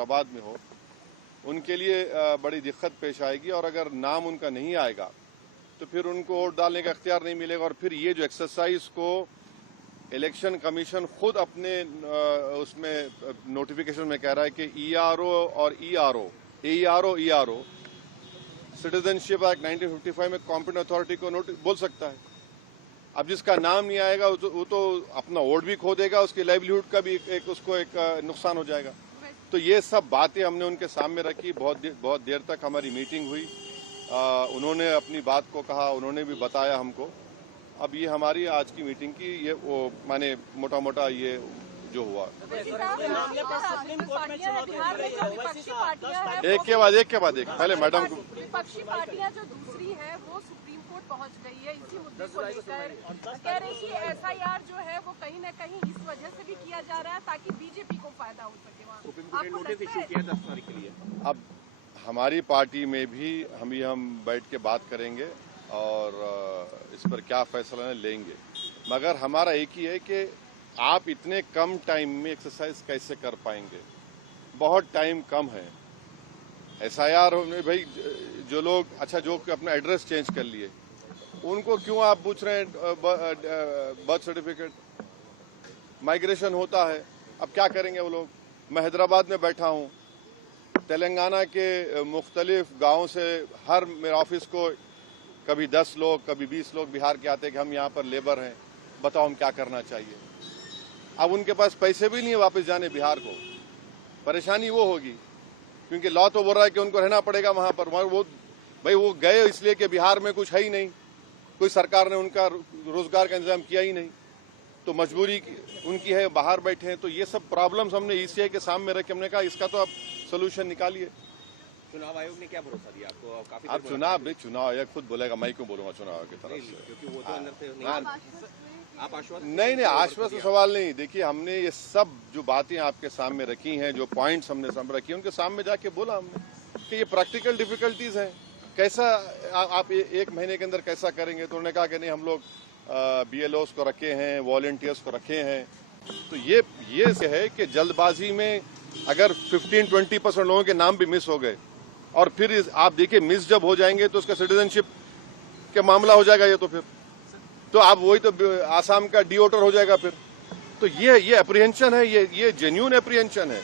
आबाद में हो, उनके लिए बड़ी दिक्कत पेश आएगी। और अगर नाम उनका नहीं आएगा तो फिर उनको वोट डालने का इख्तियार नहीं मिलेगा। और फिर ये जो एक्सरसाइज को इलेक्शन कमीशन खुद अपने उसमें नोटिफिकेशन में कह रहा है कि ईआरओ और ईआरओ सिटीजनशिप एक्ट 1955 में कॉम्पिटेंट अथॉरिटी को बोल सकता है। अब जिसका नाम नहीं आएगा वो तो अपना वोट भी खो देगा, उसकी लाइवलीहुड का भी उसको एक नुकसान हो जाएगा। तो ये सब बातें हमने उनके सामने रखी। बहुत देर तक हमारी मीटिंग हुई। उन्होंने अपनी बात को कहा, उन्होंने भी बताया हमको। अब ये हमारी आज की मीटिंग की ये वो माने मोटा मोटा ये जो हुआ। एक के बाद एक पहले मैडम को। विपक्षी पार्टियां जो दूसरी है वो सुप्रीम कोर्ट पहुंच गई है इसी मुद्दे को लेकर। कह रही कि एसआईआर जो है वो कहीं न कहीं इस वजह से भी किया जा रहा है ताकि बीजेपी को फायदा हो सके। वहाँ सुप्रीम कोर्ट ने नोटिस इशू किया 10 तारीख के लिए। अब हमारी पार्टी में भी हम बैठ के बात करेंगे और इस पर क्या फैसला लेंगे। मगर हमारा एक ही है कि आप इतने कम टाइम में एक्सरसाइज कैसे कर पाएंगे। बहुत टाइम कम है। एसआईआर में भाई जो लोग जो अपना एड्रेस चेंज कर लिए उनको क्यों आप पूछ रहे हैं बर्थ सर्टिफिकेट। माइग्रेशन होता है, अब क्या करेंगे वो लोग। मैं हैदराबाद में बैठा हूँ, तेलंगाना के मुख्तलिफ गाँव से हर मेरे ऑफिस को कभी 10 लोग कभी 20 लोग बिहार के आते हैं कि हम यहाँ पर लेबर हैं, बताओ हम क्या करना चाहिए। अब उनके पास पैसे भी नहीं है वापस जाने बिहार को। परेशानी वो होगी क्योंकि लॉ तो बोल रहा है कि उनको रहना पड़ेगा वहां पर। वो गए इसलिए कि बिहार में कुछ है ही नहीं, कोई सरकार ने उनका रोजगार का इंतजाम किया ही नहीं, तो मजबूरी उनकी है, बाहर बैठे हैं। तो ये सब प्रॉब्लम्स हमने ईसीआई के सामने रखे। हमने कहा इसका तो आप सोल्यूशन निकालिए। चुनाव आयोग ने क्या भरोसा दिया आपको? काफी अब चुनाव आयोग खुद बोलेगा, मैं क्यों बोलूंगा चुनाव आयोग की तरफ से, क्योंकि वो तो अंदर से आप आश्वस्त नहीं आश्वस्त सवाल नहीं। देखिए हमने ये सब जो बातें आपके सामने रखी हैं, जो पॉइंट्स हमने सामने रखी हैं, उनके सामने जाके बोला हमने कि ये प्रैक्टिकल डिफिकल्टीज हैं। कैसा आप एक महीने के अंदर कैसा करेंगे। तो उन्होंने कहा कि नहीं हम लोग बीएलओस को रखे हैं, वॉलंटियर्स को रखे हैं। तो ये है कि जल्दबाजी में अगर 15-20% लोगों के नाम भी मिस हो गए और फिर आप देखिए मिस जब हो जाएंगे तो उसका सिटीजनशिप का मामला हो जाएगा। ये तो आप वही तो आसाम का डिओटर हो जाएगा फिर। तो ये अप्रीहेंशन है, ये जेन्युइन अप्रीहेंशन है।